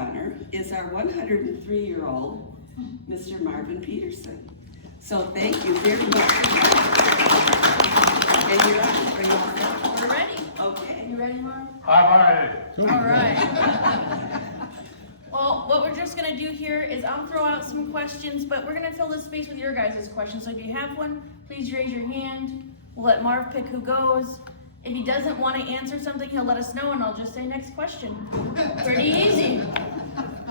honor is our 103-year-old Mr. Marvin Peterson. So thank you very much. And you're on. Are you on? We're ready. Okay. You ready, Marv? I'm ready. All right. Well, what we're just gonna do here is I'll throw out some questions, but we're gonna fill this space with your guys' questions. So if you have one, please raise your hand. We'll let Marv pick who goes. If he doesn't want to answer something, he'll let us know and I'll just say next question. Pretty easy.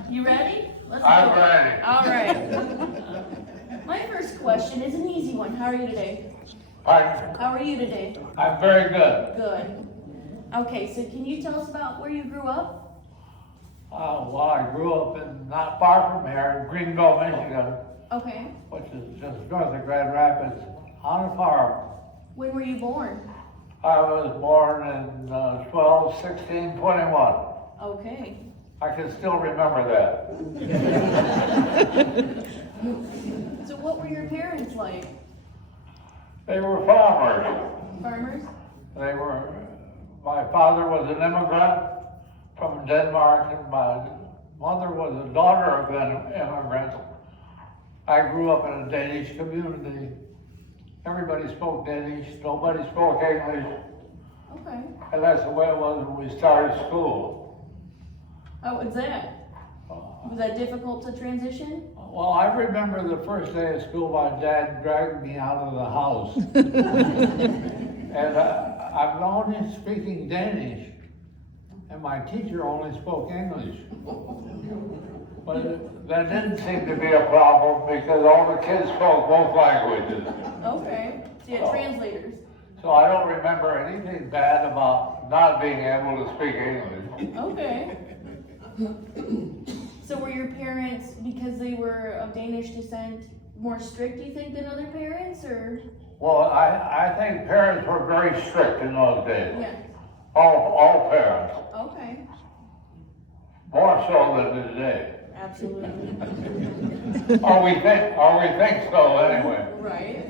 You ready? Let's go. I'm ready. All right. My first question is an easy one. How are you today? Pardon? How are you today? I'm very good. Good. Okay, so can you tell us about where you grew up? Well, I grew up not far from here in Greenville, Michigan, Okay. which is just north of Grand Rapids, on a farm. When were you born? I was born in 12/16/21. Okay. I can still remember that. So what were your parents like? They were farmers. Farmers? My father was an immigrant from Denmark, and my mother was a daughter of an immigrant. I grew up in a Danish community. Everybody spoke Danish, nobody spoke English, Okay. and that's the way it was when we started school. How was that? Was that difficult to transition? Well, I remember the first day of school, my dad dragged me out of the house. And I'm only speaking Danish, and my teacher only spoke English. But that didn't seem to be a problem because all the kids spoke both languages. Okay. So you had translators. So I don't remember anything bad about not being able to speak English. Okay. So were your parents, because they were of Danish descent, more strict, do you think, than other parents, or? Well, I think parents were very strict in those days. Yeah. All parents, Okay. more so than today. Absolutely. Or we think so anyway. Right.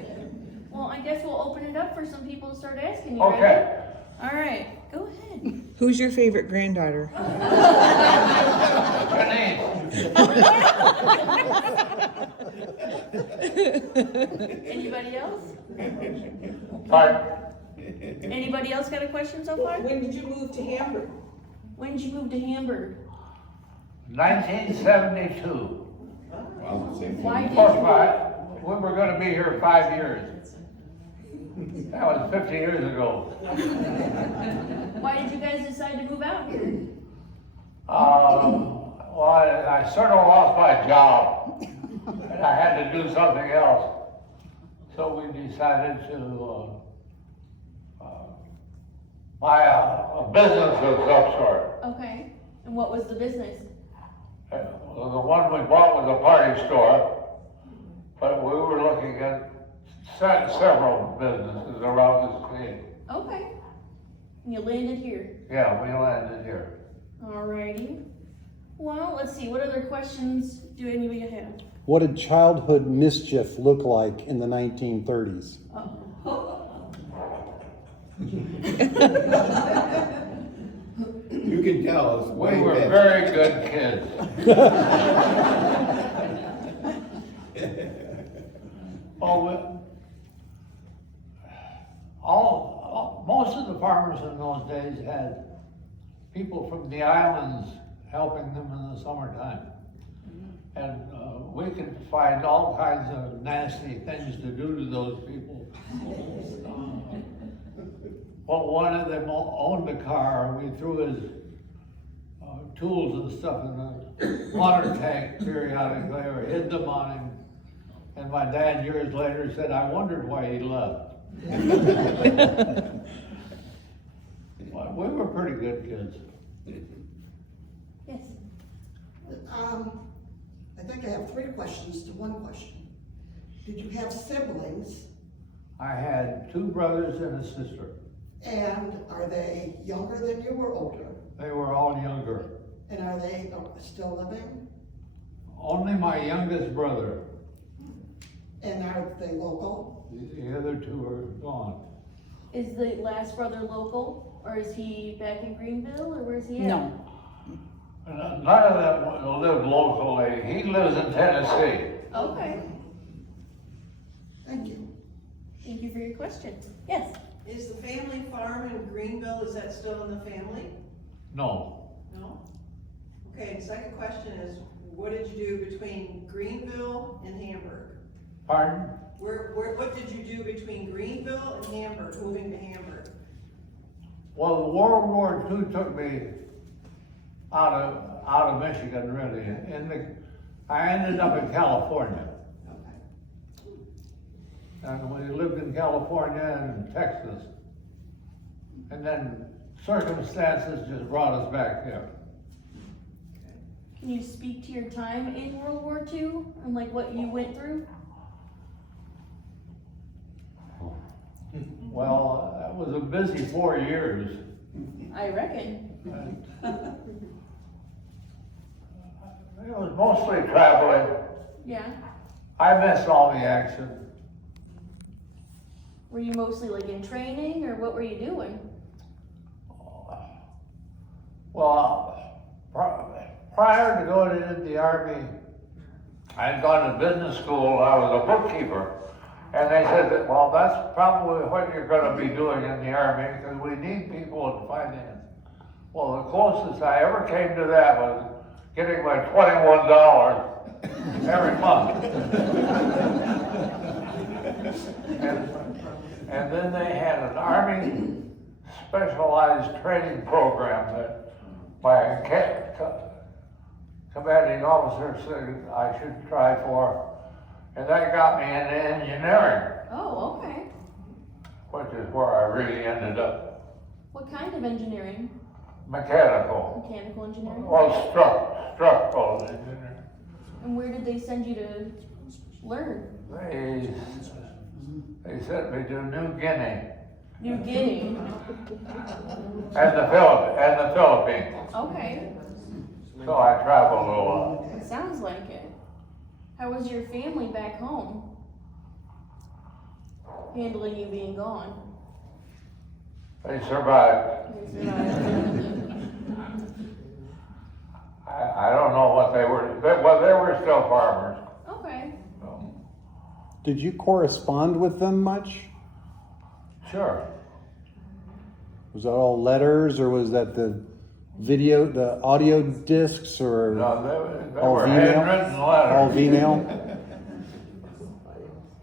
Well, I guess we'll open it up for some people to start asking you. Okay. Ready? All right. Go ahead. Who's your favorite granddaughter? Janine, Anybody else? pardon? Anybody else got a question so far? When did you move to Hamburg? When did you move to Hamburg? 1972. Why Of did course, you? we were going to be here 5 years. That was 50 years ago. Why did you guys decide to move out here? Well, I sort of lost my job, and I had to do something else. So we decided to buy a business of some sort. Okay. And what was the business? Well, the one we bought was a party store, but we were looking at several businesses around the state. Okay. And you landed here. Yeah, we landed here. Alrighty. Well, let's see. What other questions do anybody have? What did childhood mischief look like in the 1930s? You can tell us We way were back. very good kids. Most of the farmers in those days had people from the islands helping them in the summertime. And we could find all kinds of nasty things to do to those people. Well, one of them owned a car, and we threw his tools and stuff in the water tank periodically, or hid them on him. And my dad years later said, I wondered why he left. Well, we were pretty good kids. Yes. I think I have 3 questions to 1 question. Did you have siblings, I had 2 brothers and a sister. and are they younger than you or older? They were all younger. And are they still living? Only my youngest brother. And are they local? The other 2 are gone. Is the last brother local, or is he back in Greenville, or where's he at? No. None of them live locally. He lives in Tennessee. Okay, Thank you. thank you for your question. Yes? Is the family farm in Greenville, is that still in the family? No. No? Okay, and second question is, what did you do between Greenville and Hamburg? Pardon? What did you do between Greenville and Hamburg, moving to Hamburg? Well, World War II took me out of Michigan, really. I ended up in California. Okay. And we lived in California and Texas. And then circumstances just brought us back here. Can you speak to your time in World War II and like what you went through? Well, that was a busy 4 years. I reckon. It was mostly traveling. Yeah. I missed all the action. Were you mostly like in training or what were you doing? Well, prior to going into the Army, I had gone to business school. I was a bookkeeper. And they said that, well, that's probably what you're going to be doing in the Army because we need people in finance. Well, the closest I ever came to that was getting my $21 every month. and then they had an Army specialized training program that my commanding officer said I should try for. And that got me into engineering, Oh, okay. which is where I really ended up. What kind of engineering? Mechanical. Mechanical engineering? Well, structural engineering. And where did they send you to learn? They sent me to New Guinea New Guinea. and the Philippines. Okay. So I traveled a lot. It sounds like it. How was your family back home? Handling you being gone? They survived. They survived. I don't know what they were, but they were still farmers. Okay. So, Did you correspond with them much? sure. Was that all letters, or was that the audio discs, or No, they all were V-mail? handwritten All letters, V-mail?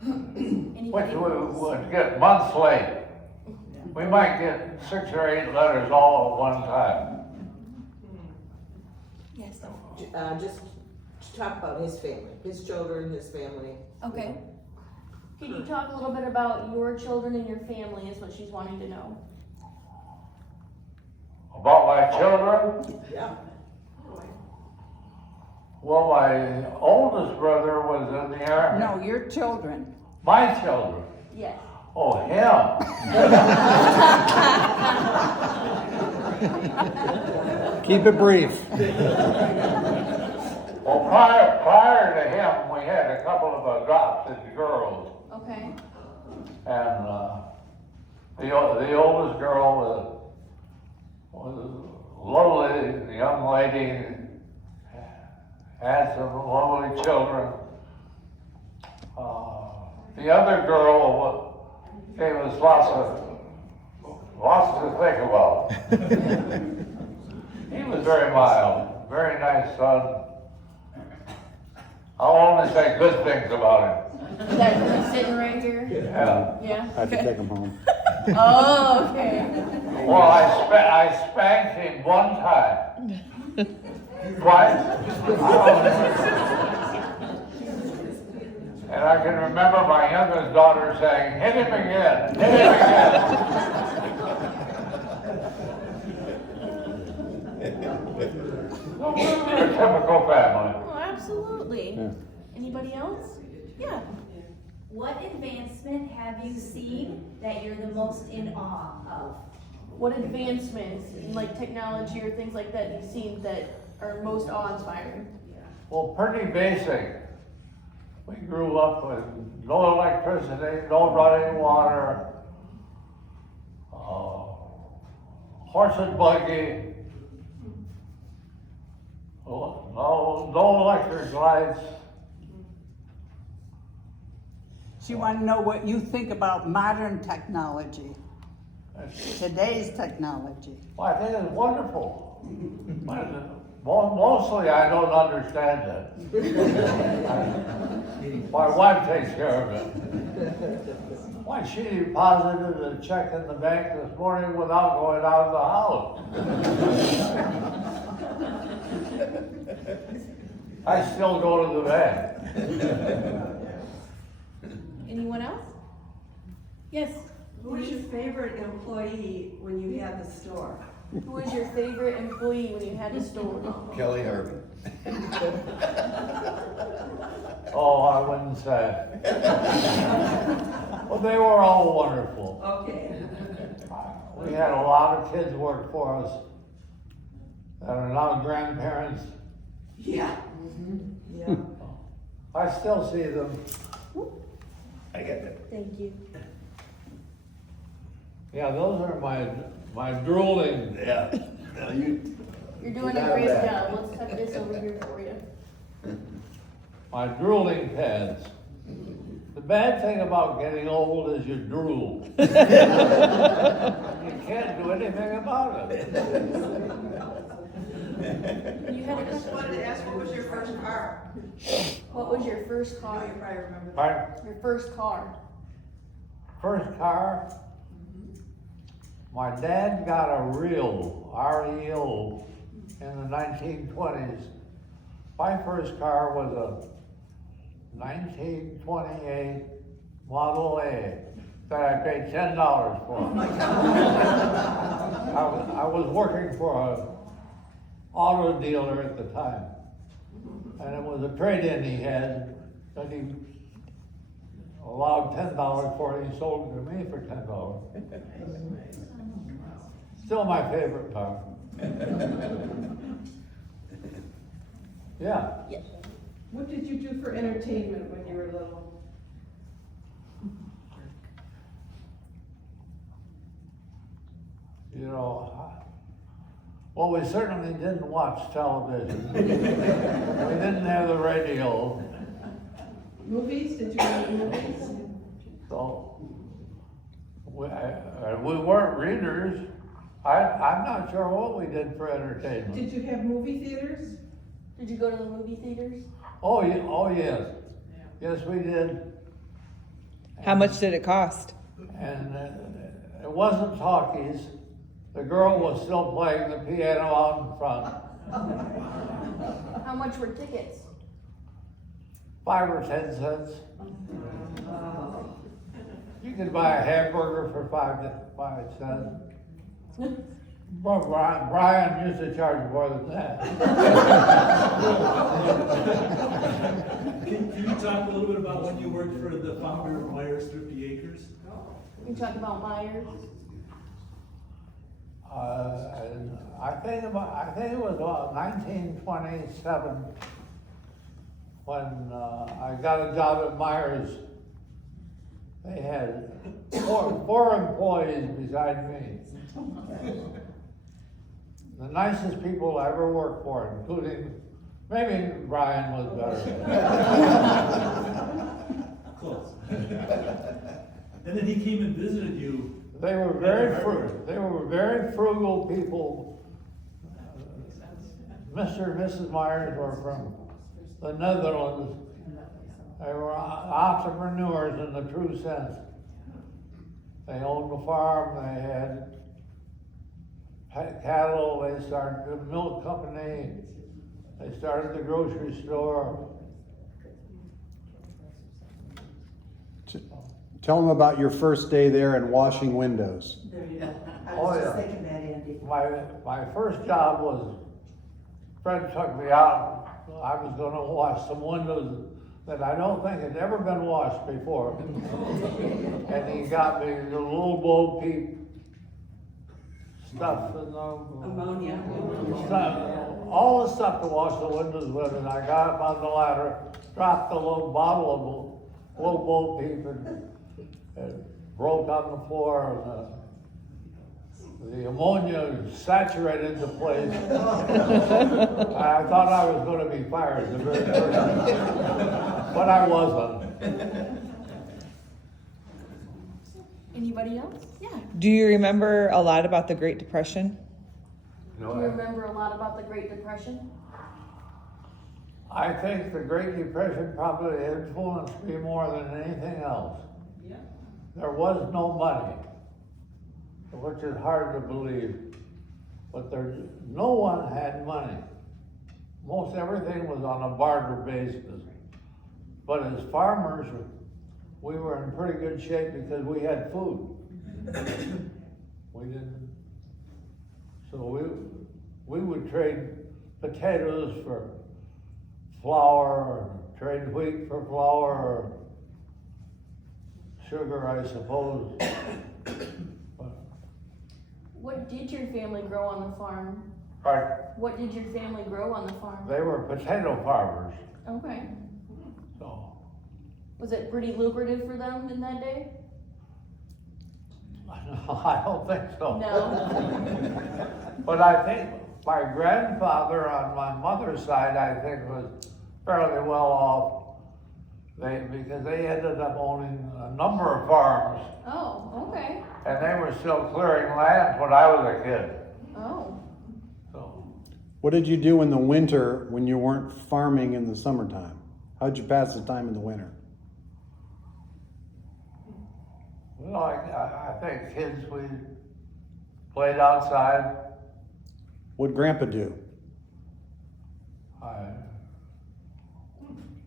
which Anybody? would get months late. We might get 6 or 8 letters all at one time. Yes. Just to talk about his family, his children, his family. Okay. Can you talk a little bit about your children and your family is what she's wanting to know. About my children, Yeah. well, my oldest brother was in the Army. No, your children. My children, Yes. oh, him. Keep it brief. Well, prior to him, we had a couple of adopted girls. Okay. And the oldest girl was a lovely young lady, had some lovely children. The other girl gave us lots to think about. He was very mild, very nice son. I'll only say good things about him. Is that sitting right here? Yeah. Yeah. I have to take them home. Oh, okay. Well, I spanked him one time. Twice. And I can remember my youngest daughter saying, hit him again, hit him again. So we're a typical family. Oh, absolutely. Yeah. Anybody else? Yeah. What advancement have you seen that you're the most in awe of? What advancements in like technology or things like that you've seen that are most awe-inspiring? Well, pretty basic. We grew up with no electricity, no running water, horse and buggy, No electric lights. She wanted to know what you think about modern technology, today's technology. Well, I think it's wonderful. Mostly I don't understand it. My wife takes care of it. Why, she deposited a check in the bank this morning without going out of the house. I still go to the bank. Anyone else? Yes. Who was your favorite employee when you had the store? Who was your favorite employee when you had the store? Kelly Harvey. Oh, I wouldn't say. Well, they were all wonderful. Okay. We had a lot of kids work for us that are now grandparents. Yeah. Yeah. I still see them. I get that. Thank you. Yeah, those are my drooling. Yeah. No, You're doing You a got great that. job. Let's tuck this over here for you. My drooling pads. The bad thing about getting old is you drool. You can't do anything about it. You had I a just question? wanted to ask, what was your first car? What was your first Oh, car? you probably remember that. My Your first car? first car, my dad got a reel, R-E-O, in the 1920s. My first car was a 1928 Model A that I paid $10 for. I was working for an auto dealer at the time, and it was a trade-in he had that he allowed $10 for it. He sold it to me for $10. Still my favorite car. Yeah. What did you do for entertainment when you were little? You know, well, we certainly didn't watch television. We didn't have the radio, Movies? Did you go to movies? so we weren't readers. I'm not sure what we did for entertainment. Did you have movie theaters? Did you go to the movie theaters? Oh, yes. Yes, we did. How much did it cost? And it wasn't talkies. The girl was still playing the piano out in front. How much were tickets? 5 or 10 cents. You could buy a hamburger for 5 cents. Well, Brian used to charge more than that. Can you talk a little bit about when you worked for the founder of Myers 50 Acres? You talk about Myers? And I think it was about 1927 when I got a job at Myers. They had four employees beside me. The nicest people I ever worked for, including, maybe Brian was better. Close. And then he came and visited you. They were very frugal people. Mr. and Mrs. Myers were from the Netherlands. They were entrepreneurs in the true sense. They owned a farm, they had cattle, they started a milk company, they started the grocery store. Tell them about your first day there and washing windows. There you go. I Oh, was just yeah. thinking that, Andy. My first job was, Fred took me out, I was gonna wash some windows that I don't think had ever been washed before. And he got me the little Bo Peep stuff and Ammonia. all the stuff to wash the windows with, and I got up on the ladder, dropped the little bottle of little Bo Peep and broke on the floor, the ammonia saturated the place. I thought I was gonna be fired the very first time, but I wasn't. Anybody else? Yeah. Do you remember a lot about the Great Depression? You know, Do you remember a lot about the Great Depression? I think the Great Depression probably influenced me more than anything else. Yeah. There was no money, which is hard to believe, but no one had money. Most everything was on a barter basis. But as farmers, we were in pretty good shape because we had food. We didn't, so we would trade potatoes for flour, or trade wheat for flour, or sugar, I suppose. What did your family grow on the farm? But What did your family grow on the farm? they were potato farmers, Okay. so Was it pretty lucrative for them in that day? I don't think so. No. But I think my grandfather on my mother's side, I think, was fairly well off. Because they ended up owning a number of farms, Oh, okay. and they were still clearing land when I was a kid. Oh. So What did you do in the winter when you weren't farming in the summertime? How'd you pass the time in the winter? well, I think kids, we played outside. What'd Grandpa do?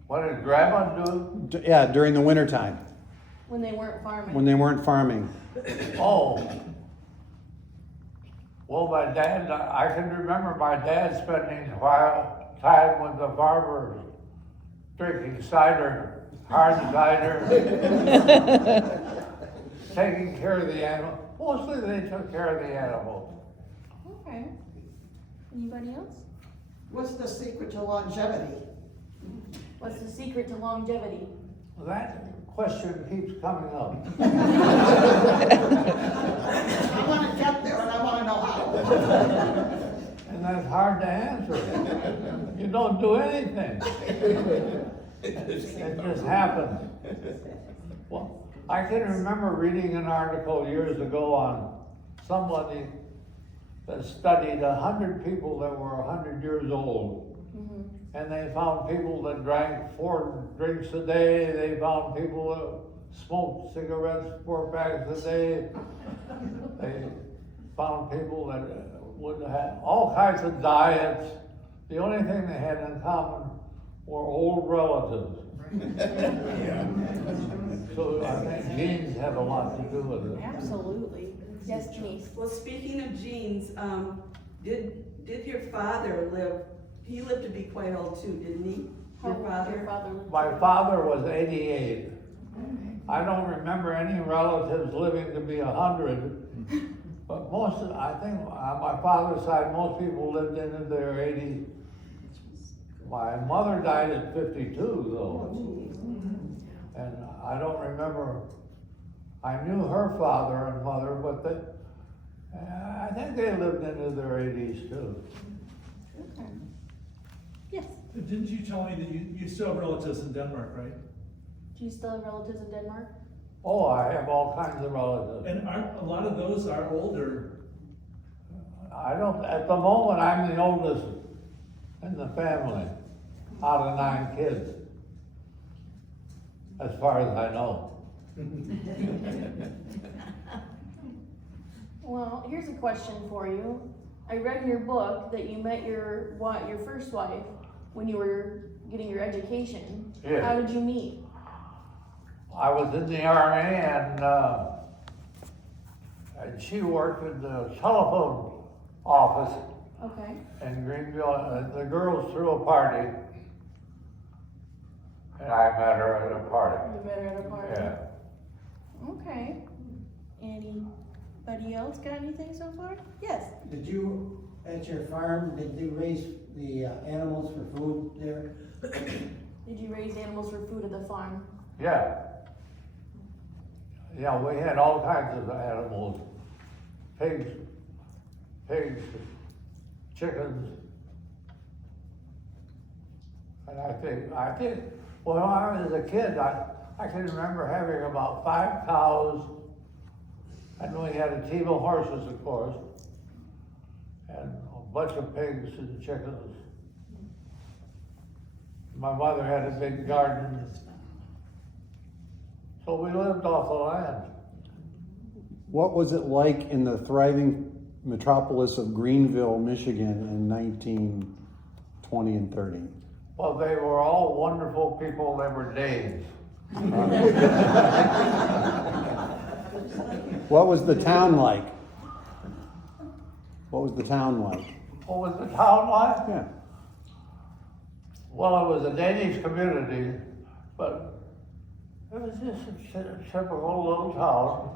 What did Grandma do? Yeah, during the winter time, When they weren't farming. when they weren't farming. Oh. Well, my dad, I can remember my dad spending time with the farmers, drinking cider, hard cider, taking care of the animal. Mostly they took care of the animals. Okay. Anybody else? What's the secret to longevity? What's the secret to longevity? That question keeps coming up. I wanna get there and I wanna know how. And that's hard to answer. You don't do anything. It just happens. Well, I can remember reading an article years ago on somebody that studied 100 people that were 100 years old. Mm-hmm. And they found people that drank 4 drinks a day. They found people that smoked cigarettes 4 packs a day. They found people that would have all kinds of diets. The only thing they had in common were old relatives. So I think genes have a lot to do with it. Absolutely. Yes, Denise. Well, speaking of genes, did your father live? He lived to be quite old too, didn't he? How old did your father live? My father was 88. I don't remember any relatives living to be 100, but I think on my father's side, most people lived into their 80s. My mother died at 52 though. And I don't remember, I knew her father and mother, but I think they lived into their 80s too. Okay. Yes. Didn't you tell me that you still have relatives in Denmark, right? Do you still have relatives in Denmark? Oh, I have all kinds of relatives. And a lot of those are older. I don't, at the moment, I'm the oldest in the family, out of 9 kids, as far as I know. Well, here's a question for you. I read in your book that you met your first wife when you were getting your education. Yeah. How did you meet? I was in the Army and she worked in the telephone office Okay. in Greenville. The girls threw a party and I met her at a party. You met her at a party? Yeah. Okay. Anybody else got anything so far? Yes. Did you, at your farm, did you raise the animals for food there? Did you raise animals for food at the farm? Yeah. Yeah, we had all kinds of animals. Pigs, pigs, chickens. And I think, well, when I was a kid, I can remember having about 5 cows, and we had a team of horses, of course, and a bunch of pigs and chickens. My mother had a big garden, so we lived off the land. What was it like in the thriving metropolis of Greenville, Michigan in 1920 and 30? Well, they were all wonderful people. They were Danes. What was the town like? What was the town like? What was the town like? Yeah. Well, it was a Danish community, but it was just a typical little town.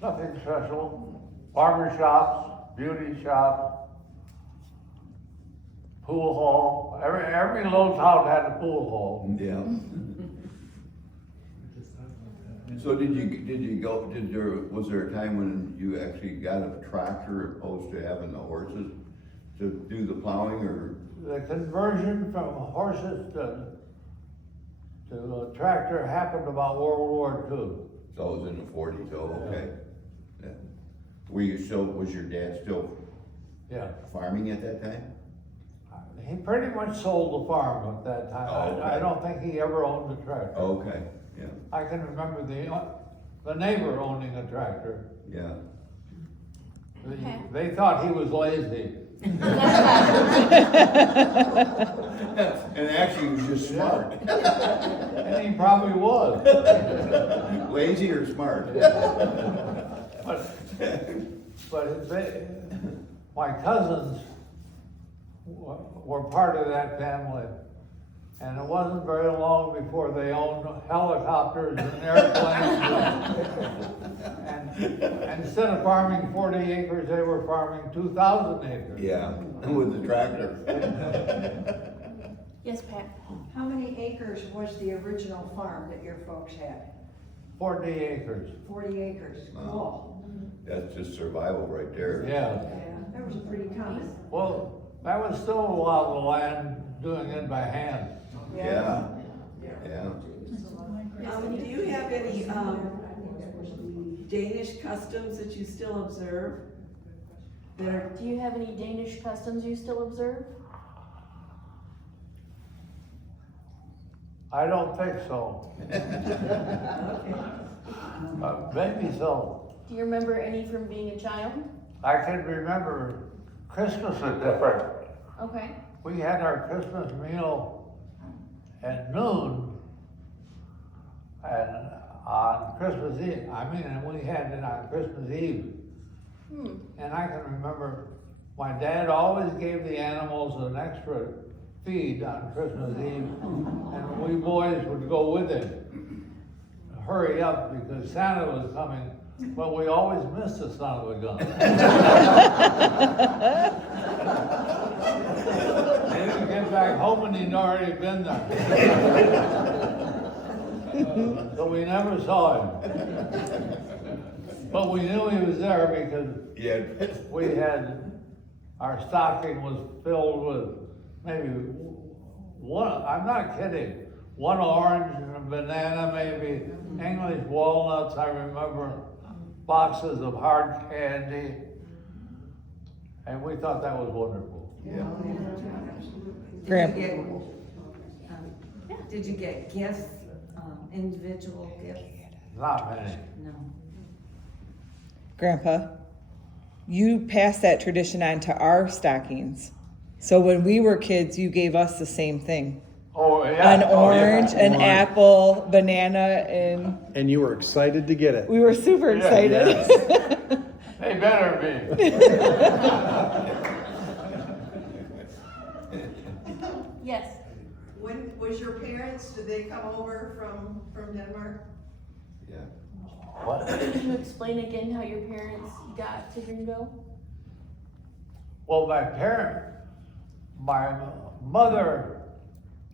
Nothing special. Barber shops, beauty shops, pool hall. Every little town had a pool hall. Yeah. So was there a time when you actually got a tractor opposed to having the horses to do the plowing, or? The conversion from horses to a tractor happened about World War II. So it was in the 40s, oh, okay. Yeah. Was your dad still Yeah. farming at that time? He pretty much sold the farm at that time. Oh, okay. I don't think he ever owned a tractor. Okay, yeah, I can remember the neighbor owning a tractor. yeah. Okay. They thought he was lazy. And actually, he was just smart. And he probably was. Lazy or smart? But my cousins were part of that family. And it wasn't very long before they owned helicopters and airplanes. And instead of farming 40 acres, they were farming 2,000 acres. Yeah, with the tractor. Yes, Pat? How many acres was the original farm that your folks had? 40 acres. 40 acres, cool. That's just survival right there. Yeah. Yeah, that was pretty common. Well, that was still a lot of the land doing it by hand. Yeah, yeah. Do you have any, Danish customs that you still observe? Do you have any Danish customs you still observe? I don't think so. Maybe so. Do you remember any from being a child? I can remember Christmas is different. Okay. We had our Christmas meal at noon, and on Christmas Eve, and we had it on Christmas Eve. And I can remember my dad always gave the animals an extra feed on Christmas Eve, and we boys would go with him. Hurry up, because Santa was coming, but we always missed the son of a gun. He would get back home and he'd already been there. So we never saw him. But we knew he was there because we had, our stocking was filled with maybe one, I'm not kidding, one orange and a banana, maybe English walnuts, I remember, boxes of hard candy, and we thought that was wonderful. Did you get gifts, individual gifts? Not many. No. Grandpa, you passed that tradition on to our stockings. So when we were kids, you gave us the same thing. Oh, yeah. An orange, an apple, banana, And you were excited to get it. we were super excited. They better be. Yes. When was your parents, did they come over from Denmark? Yeah. What? Can you explain again how your parents got to Greenville? Well, my mother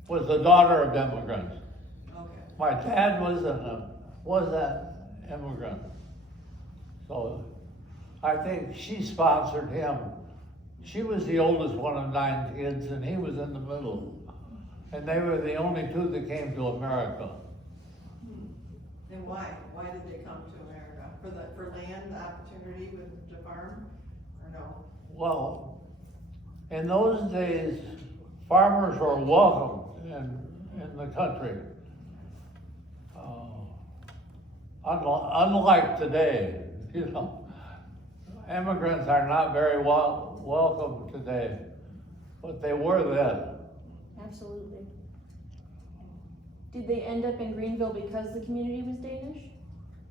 was the daughter of immigrants. Okay. My dad was an immigrant. So I think she sponsored him. She was the oldest one of 9 kids, and he was in the middle. And they were the only two that came to America. And why? Why did they come to America? For land, the opportunity to farm, or no? Well, in those days, farmers were welcome in the country. Unlike today, you know, immigrants are not very welcome today, but they were then. Absolutely. Did they end up in Greenville because the community was Danish?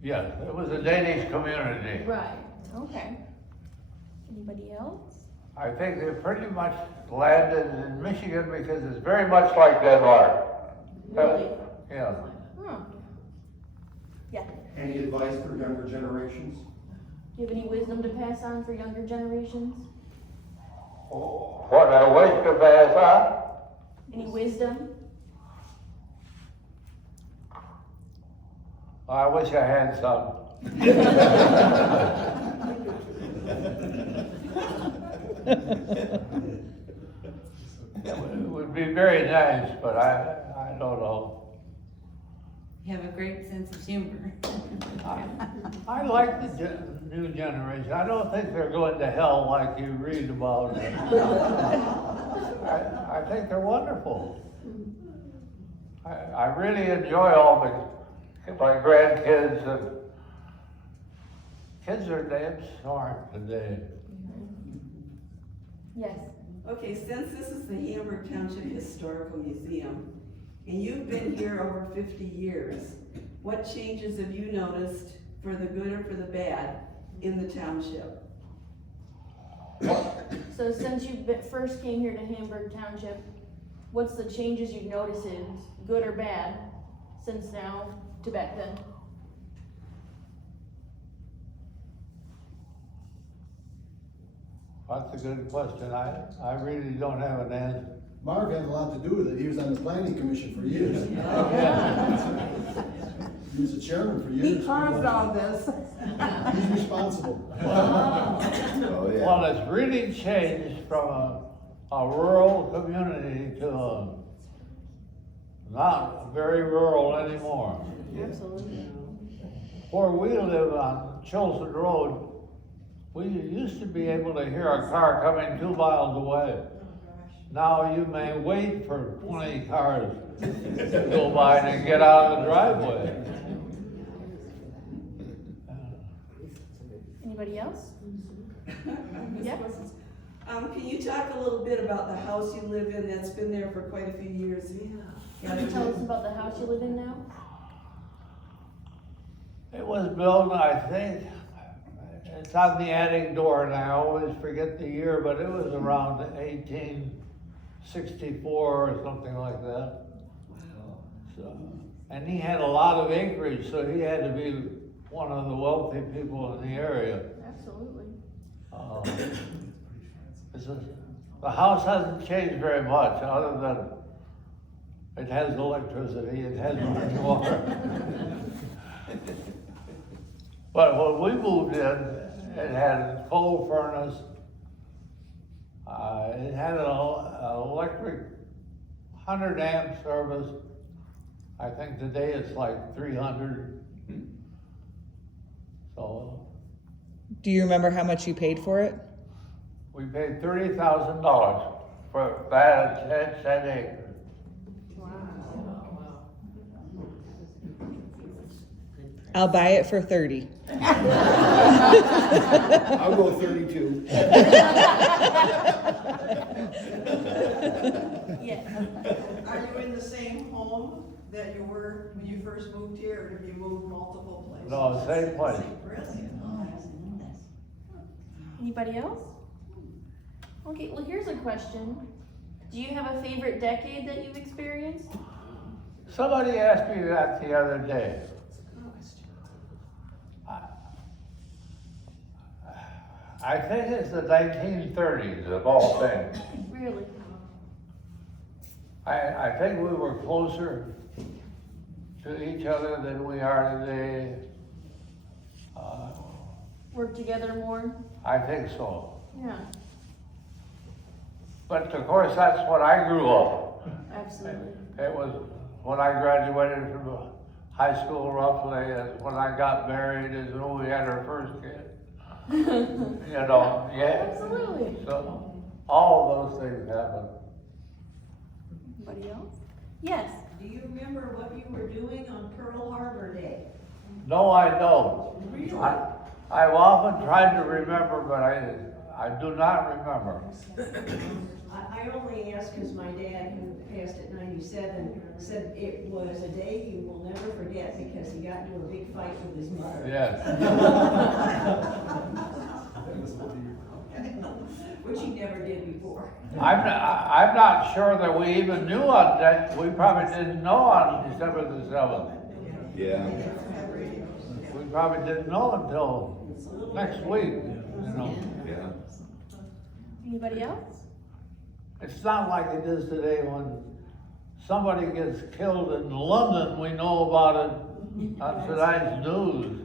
Yes, it was a Danish community. Right, okay. Anybody else? I think they pretty much landed in Michigan because it's very much like Denmark. Really? Yeah. Huh. Yeah. Any advice for younger generations? Do you have any wisdom to pass on for younger generations? What I wish to pass on? Any wisdom? I wish I had some. It would be very nice, but I don't know. You have a great sense of humor. I like the new generation. I don't think they're going to hell like you read about. I think they're wonderful. I really enjoy all my grandkids, and kids are damn smart today. Yes. Okay, since this is the Hamburg Township Historical Museum, and you've been here over 50 years, what changes have you noticed, for the good or for the bad, in the township? So since you first came here to Hamburg Township, what's the changes you've noticed, good or bad, since now to back then? That's a good question. I really don't have an answer. Marv had a lot to do with it. He was on the planning commission for years. He was the chairman for years. He caused all this. He's responsible. Oh, yeah. Well, it's really changed from a rural community to not very rural anymore. Absolutely. Where we live on Chilson Road, we used to be able to hear a car coming 2 miles away. Now you may wait for 20 cars to go by and get out of the driveway. Anybody else? Yeah. Can you talk a little bit about the house you live in that's been there for quite a few years? Can you tell us about the house you live in now? It was built, I think, it's on the attic door, and I always forget the year, but it was around 1864 or something like that. So, and he had a lot of acreage, so he had to be one of the wealthy people in the area. Absolutely. The house hasn't changed very much, other than it has electricity, it has running water. But when we moved in, it had a coal furnace. It had an electric 100 amp service. I think today it's like 300. So. Do you remember how much you paid for it? We paid $30,000 for that 10 acres. I'll buy it for 30. I'll go 32. Yes. Are you in the same home that you were when you first moved here, or have you moved multiple places? No, same place. Really? Anybody else? Okay, well, here's a question. Do you have a favorite decade that you've experienced? Somebody asked me that the other day. I think it's the 1930s of all things. Really? I think we were closer to each other than we are today. work together more? I think so. Yeah, But of course, that's when I grew up. absolutely. It was when I graduated from high school roughly, is when I got married, is when we had our first kid. You know, yeah. Absolutely. So, all of those things happen. Anybody else? Yes. Do you remember what you were doing on Pearl Harbor Day? No, I don't. Really? I've often tried to remember, but I do not remember. I only ask because my dad, who passed at 97, said it was a day you will never forget because he got into a big fight with his mother. Yes. Which he never did before. I'm not sure that we even knew on that. We probably didn't know on December the 7th. Yeah. We probably didn't know until next week, you know. Yeah. Anybody else? It's not like it is today when somebody gets killed in London, we know about it on tonight's news.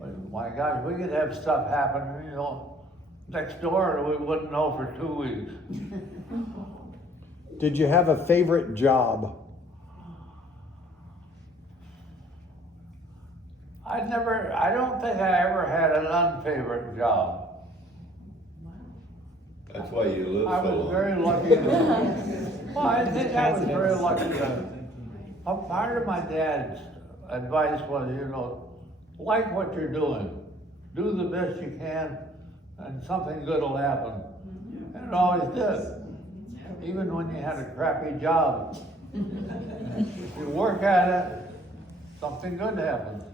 But my gosh, we could have stuff happen, you know, next door and we wouldn't know for 2 weeks. Did you have a favorite job? I don't think I ever had an unfavorite job. That's why you live I so was long. very lucky. Well, I think I was very lucky. A part of my dad's advice was, you know, like what you're doing. Do the best you can and something good will happen. And it always did. Even when you had a crappy job. If you work at it, something good happens.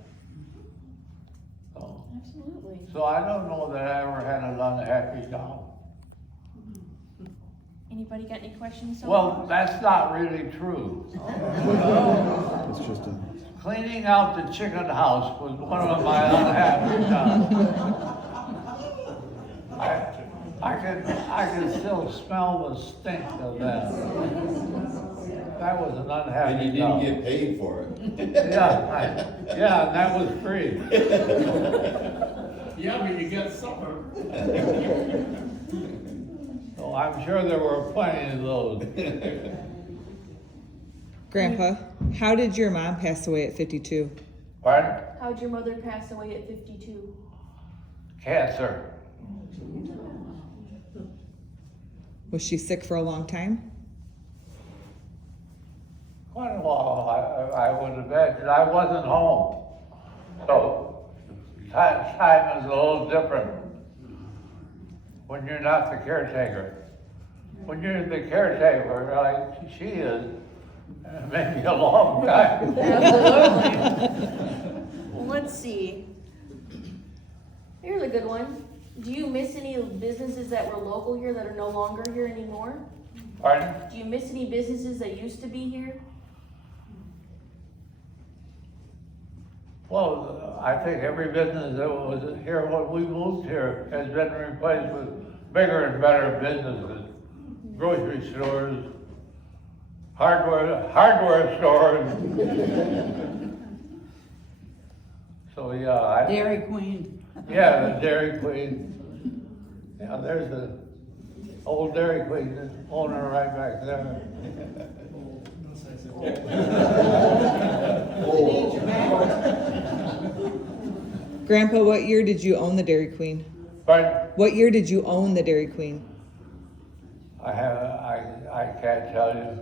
Absolutely. So I don't know that I ever had an unhappy job. Anybody got any questions? so Well, far? that's not really true. It's just a. Cleaning out the chicken house was one of my unhappy jobs. I can still smell the stink of that. That was an unhappy And you job. didn't get paid for it. Yeah, and that was free. Yeah, but you got supper. So I'm sure there were plenty of those. Grandpa, how did your mom pass away at 52? Pardon? How'd your mother pass away at 52? Cancer. Was she sick for a long time? Quite a while, I would imagine. I wasn't home. So time is a little different when you're not the caretaker. When you're the caretaker, like she is, maybe a long time. Absolutely. Well, let's see. Here's a good one. Do you miss any businesses that were local here that are no longer here anymore? Pardon? Do you miss any businesses that used to be here? Well, I think every business that was here when we moved here has been replaced with bigger and better businesses. Grocery stores, hardware stores. So yeah, Dairy Queen. Yeah, the Dairy Queen. Yeah, there's the old Dairy Queen owner right back there. Grandpa, what year did you own the Dairy Queen? Pardon? What year did you own the Dairy Queen? I can't tell you.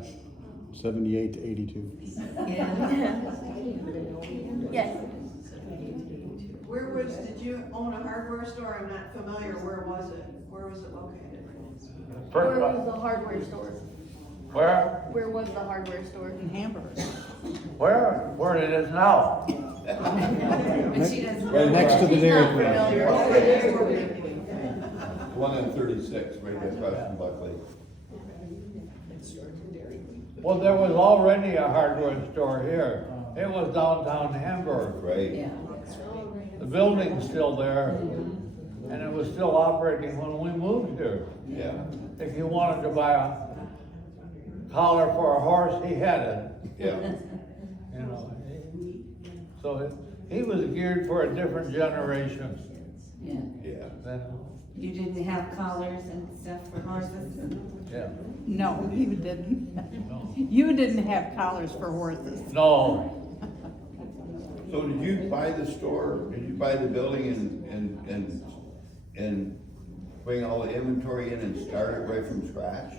78 to 82. Yes. Did you own a hardware store? I'm not familiar. Where was it? Where was it located? Where was the hardware store? Where? Where was the hardware store? In Hamburg. Where it is now? Right next to the Dairy Queen. One on 36, right across from Buckley. Well, there was already a hardware store here. It was downtown Hamburg. Right. The building's still there, and it was still operating when we moved here. Yeah. If you wanted to buy a collar for a horse, he had it, Yeah. you know. So he was geared for a different generation Yeah. Yeah. than, You didn't have collars and stuff for horses? yeah. No, you didn't. No. You didn't have collars for horses. No, So did you buy the store, did you buy the building and bring all the inventory in and start it right from scratch?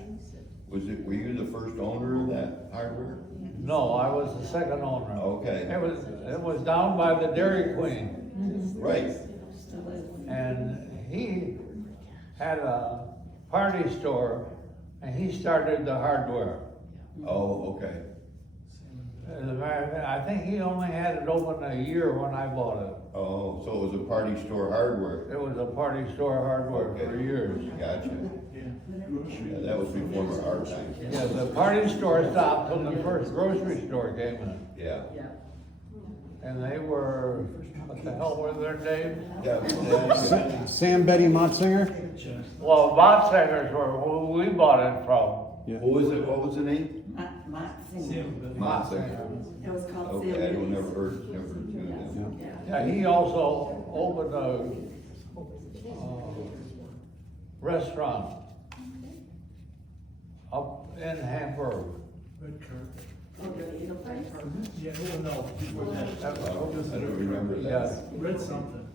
Were you the first owner of that hardware? no, I was the second owner. Okay. It was down by the Dairy Queen, Right. and he had a party store, and he started the hardware. Oh, okay. As a matter of fact, I think he only had it open a year when I bought it. Oh, so it was a party store hardware. It was a party store hardware for years. Gotcha. Yeah, that was before our time. Yeah, the party store stopped when the first grocery store came in. Yeah. And they were, what the hell were their names? Yeah. Sam Betty Motzinger? Well, Botsingers were who we bought it from. Yeah. What was the name? Motsinger. It was called Sam Okay, I Betty's. never heard of them. Yeah, he also opened a restaurant up in Hamburg. Red carpet. Oh, really? You know, Yeah, oh, no, before that. That was- I don't remember that. Yeah, Red something.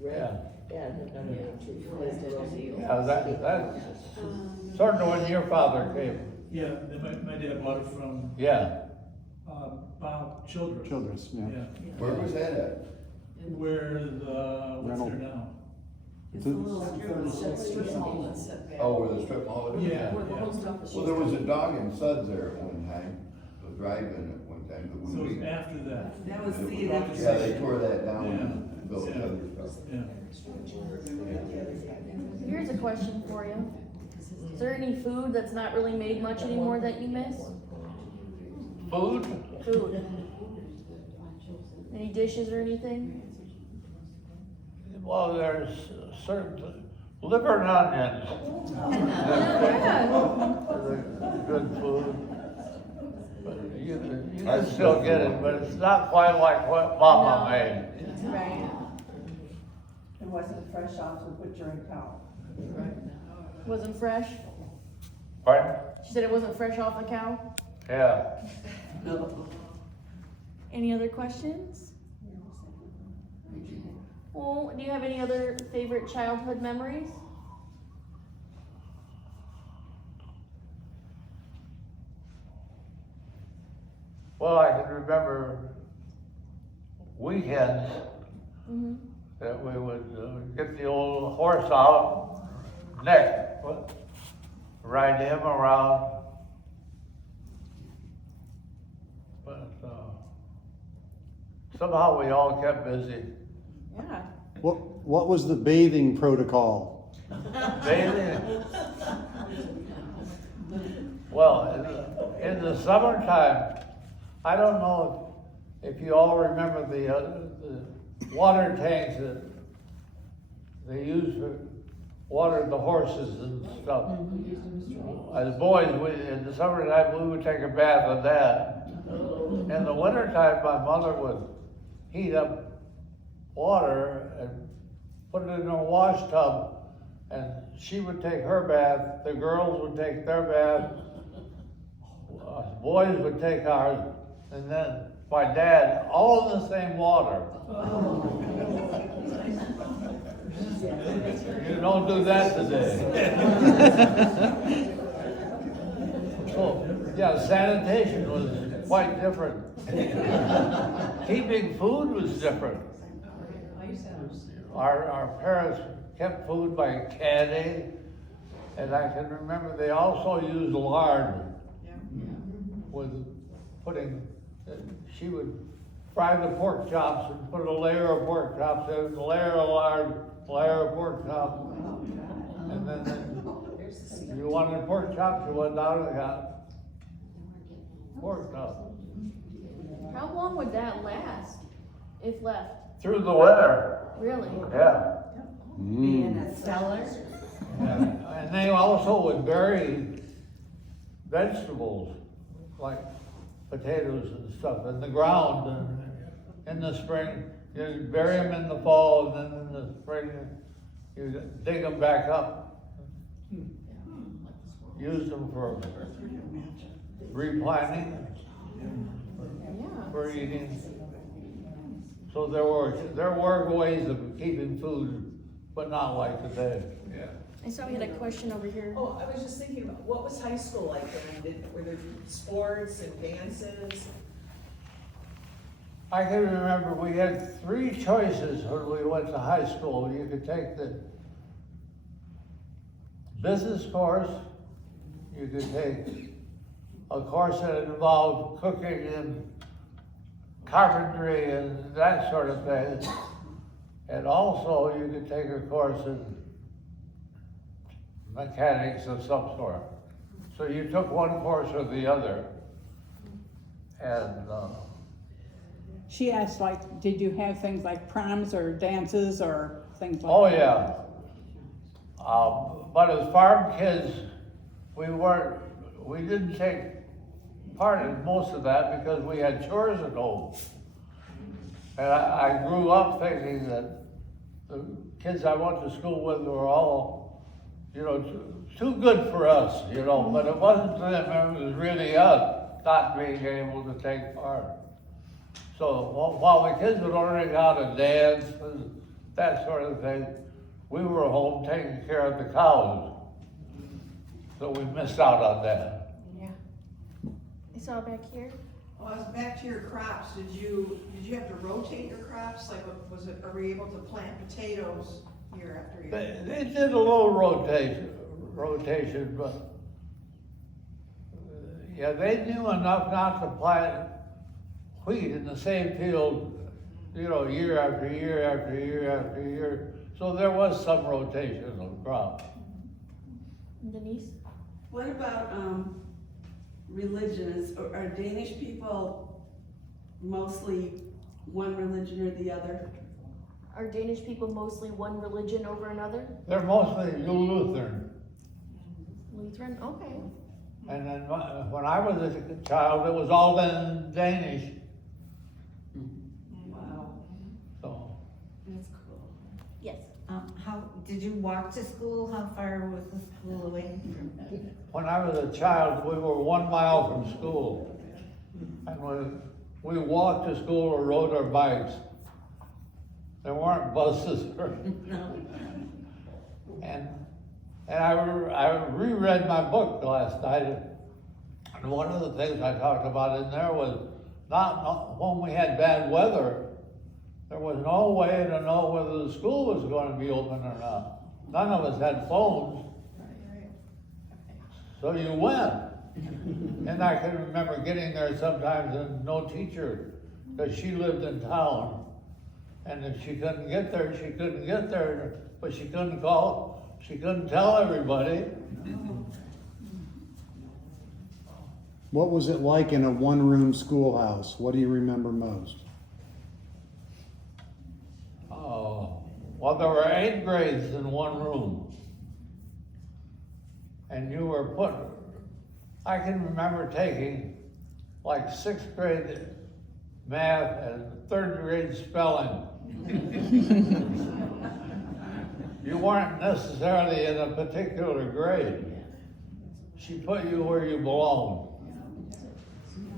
yeah. Yeah, Yeah, that's sort of when your father came. Yeah, then my dad bought it from, Yeah, Bob Childress. Childress, yeah. Yeah, Where was that at? where the, what's Reynolds. there now? It's a little strip mall. Oh, where the strip mall is? Yeah, Well, there was a dog in Suds there at one time, a drive-in at one time, but so when it's we. after that, That was the after. Yeah, they tore that down and built Yeah. other stuff. yeah. Here's a question for you. Is there any food that's not really made much anymore that you miss? food? Food. Any dishes or anything? Well, there's certain, liver and onions. Good food. But you can still get it, but it's not quite like what Mama No. made. Right. It wasn't fresh off the butcher and cow. Wasn't fresh? Pardon? She said it wasn't fresh off the cow? Yeah. Any other questions? Well, do you have any other favorite childhood memories? Well, I can remember weekends Mm-hmm. that we would get the old horse out, neck, ride him around. But somehow we all kept busy. Yeah. What was the bathing protocol? Bathing. Well, in the summertime, I don't know if you all remember the water tanks that they use to water the horses and stuff. As boys, in the summertime, we would take a bath in that. In the wintertime, my mother would heat up water and put it in a wash tub, and she would take her bath, the girls would take their bath, boys would take ours, and then my dad, all in the same water. You don't do that today. So, yeah, sanitation was quite different. Keeping food was different. Our parents kept food by canning, and I can remember they also used lard with putting, she would fry the pork chops and put a layer of pork chops in, a layer of lard, layer of pork chops. And then if you wanted pork chops, you went down and got pork chops. How long would that last, if left? Through the winter, Really? yeah. Be in a cellar. And they also would bury vegetables like potatoes and stuff in the ground in the spring, You bury them in the fall, and then in the spring, you dig them back up. Use them for replanting, for eating. So there were ways of keeping food, but not like today. Yeah. I saw we had a question over here. Oh, I was just thinking about, what was high school like then? Were there sports and dances? I can remember we had 3 choices when we went to high school. You could take the business course, you could take a course that involved cooking and carpentry and that sort of thing. And also you could take a course in mechanics of some sort. So you took one course or the other. And She asked, like, did you have things like proms or dances or things like oh that? yeah. But as farm kids, we didn't take part in most of that because we had chores at home. And I grew up thinking that the kids I went to school with were all, too good for us, but it wasn't them, it was really us not being able to take part. So while the kids would learn how to dance and that sort of thing, we were home taking care of the cows. So we missed out on that. Yeah. I saw back here. Well, as back to your crops, did you have to rotate your crops? Like, are we able to plant potatoes year after year? They did a little rotation, but yeah, they knew enough not to plant wheat in the same field, year after year after year after year. So there was some rotation of crops. Denise? What about, religion? Are Danish people mostly one religion or the other? Are Danish people mostly one religion over another? They're mostly Lutheran. Lutheran? Okay. And then when I was a child, it was all in Danish. Wow. So That's cool. Yes. How, did you walk to school? How far was the school away from? when I was a child, we were 1 mile from school. And when we walked to school or rode our bikes, there weren't buses. And I reread my book last night, and one of the things I talked about in there was not when we had bad weather, there was no way to know whether the school was going to be open or not. None of us had phones, so you went. And I can remember getting there sometimes and no teacher, because she lived in town. And if she couldn't get there, she couldn't get there, but she couldn't call, she couldn't tell everybody. What was it like in a one-room schoolhouse? What do you remember most? Oh, well, there were 8 grades in one room. And you were put, I can remember taking like 6th grade math and 3rd grade spelling. You weren't necessarily in a particular grade. She put you where you belonged,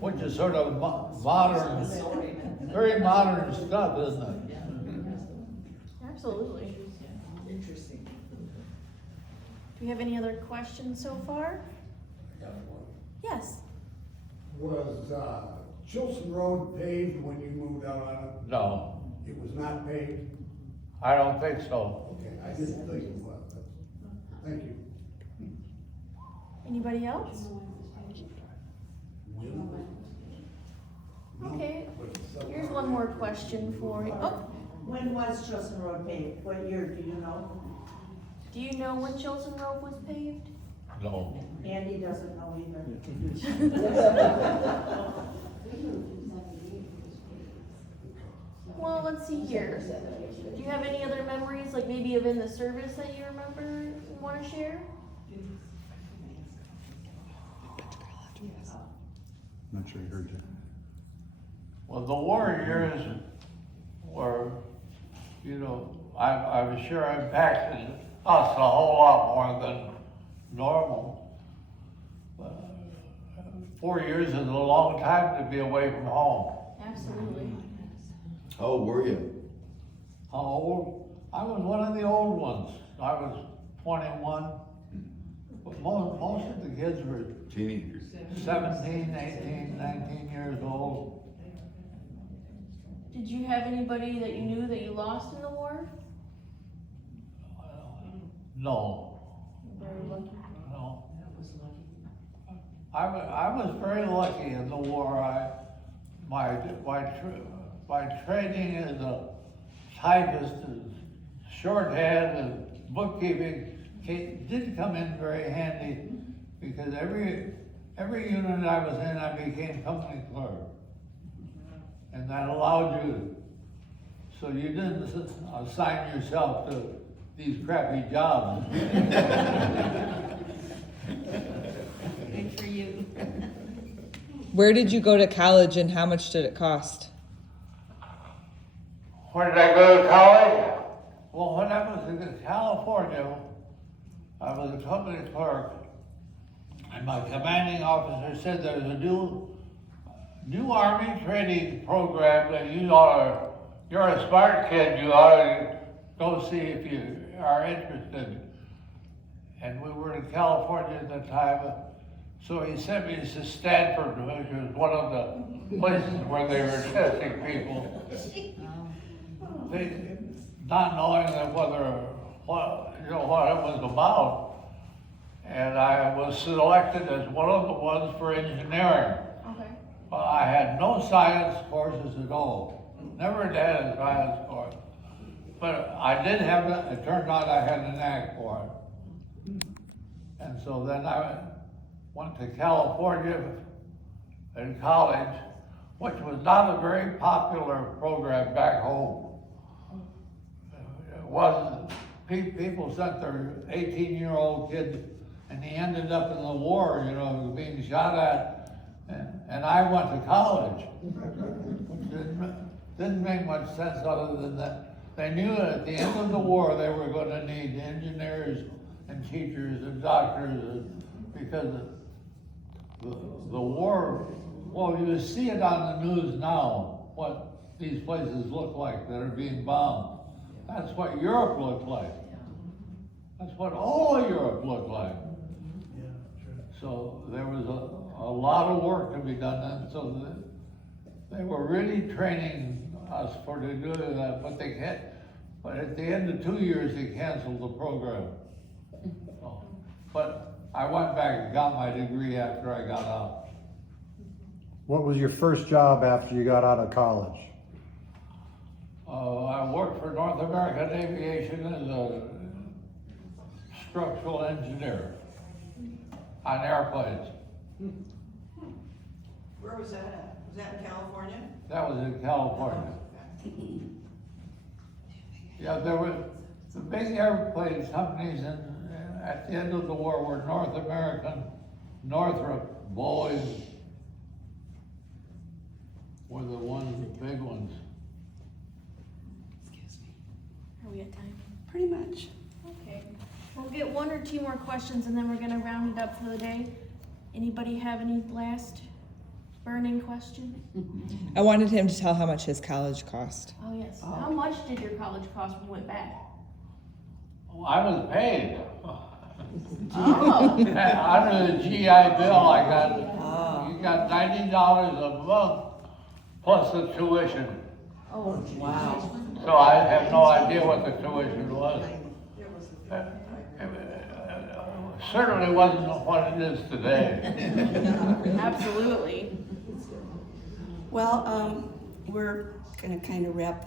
which is sort of modern, very modern stuff, isn't it? Absolutely. Interesting. Do we have any other questions so far? Yes. Was Chilson Road paved when you moved out on it? No, It was not paved? I don't think so. Okay, I didn't think it was, but thank you. Anybody else? Okay, here's one more question for you. Oh, When was Chilson Road paved? What year, do you know? do you know when Chilson Road was paved? No. Andy doesn't know either. Well, let's see here. Do you have any other memories, like maybe of in the service that you remember and want to share? Not sure you heard you. Well, the war years, where, you know, I'm sure impacted us a whole lot more than normal. 4 years is a long time to be away from home. Absolutely. How old were you? How old? I was one of the old ones. I was 21. But most of the kids were Teenagers. 17, 18, 19 years old. Did you have anybody that you knew that you lost in the war? No, Very lucky. no. I was very lucky in the war. My training as a typist, shorthand, and bookkeeping did come in very handy because every unit I was in, I became company clerk. And that allowed you, so you didn't assign yourself to these crappy jobs. Good for you. Where did you go to college and how much did it cost? Where did I go to college? Well, when I was in California, I was a company clerk, and my commanding officer said there's a new Army training program that you're a smart kid, you ought to go see if you are interested. And we were in California at the time, so he sent me to Stanford, which was one of the places where they were testing people. They, not knowing that what it was about, and I was selected as one of the ones for engineering. Okay. Well, I had no science courses at all. Never had a science course. But I did have it turned out I had a knack for it. And so then I went to California in college, which was not a very popular program back home. It wasn't, people sent their 18-year-old kid and he ended up in the war, you know, being shot at. And I went to college, which didn't make much sense other than that. They knew that at the end of the war they were going to need engineers and teachers and doctors because the war, well, you see it on the news now, what these places look like that are being bombed. That's what Europe looked like. That's what all of Europe looked like. So there was a lot of work to be done, and so they were really training us to do that, but at the end of 2 years, they canceled the program. So, but I went back and got my degree after I got out. What was your first job after you got out of college? I worked for North American Aviation as a structural engineer on airplanes. Where was that at? Was that in California? That was in California. Yeah, there were the big airplane companies at the end of the war were North American, Northrop, Boeing were the big ones. Are we at time? Pretty much. Okay. We'll get one or two more questions and then we're gonna round it up for the day. Anybody have any last burning question? I wanted him to tell how much his college cost. Oh, yes. How much did your college cost when you went back? Well, I was paid. Oh. Under the GI Bill, you got $90 a month plus the tuition. Oh, wow. So I have no idea what the tuition was. Certainly wasn't what it is today. Absolutely. Well, we're gonna kind of wrap things